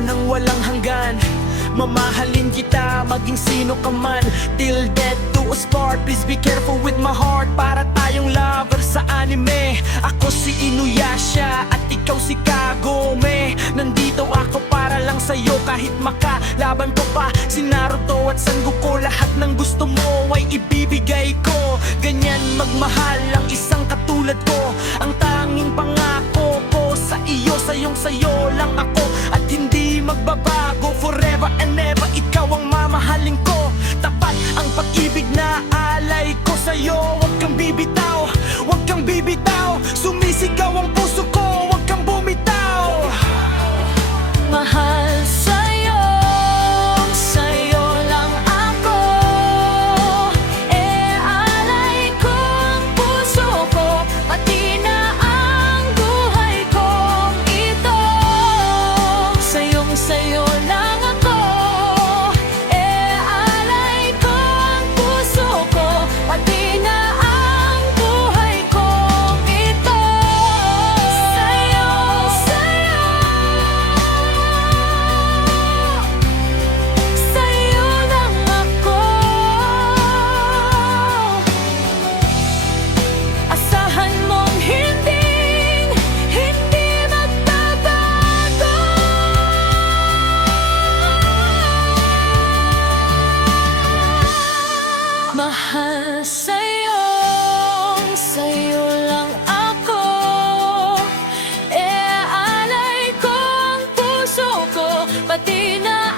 futuro ng walang hanggan. Mamahalin kita, maging sino ka man, till death do us part. Please be careful with my heart, para tayong lover sa anime. Ako si Inuyasha at ikaw si Kagome. Nandito ako para lang sa'yo, kahit makalaban ko pa si Naruto at Son Goku. Lahat ng gusto mo ay ibibigay ko. Ganyan magmahal ang isang katulad ko. Ang tanging pangako ko sa iyo, sayo lang ako at hindi magbabago. Forever and ever, ikaw ang mamahalin ko. Tapat ang pag-ibig na alay ko sa'yo. Huwag kang bibitaw, huwag kang bibitaw. Sumisigaw ang puso ko, huwag kang bumitaw. Mahal sa'yo, sa'yo lang ako. Alay ko ang puso ko, pati na ang buhay kong ito. Sa'yo lang ako. Alay ko ang puso ko, pati na ang buhay kong ito. Sa'yo lang ako. Asahan mong hindi magbabago. Mahal sa'yo, sa'yo lang ako. Alay ko ang puso ko, pati na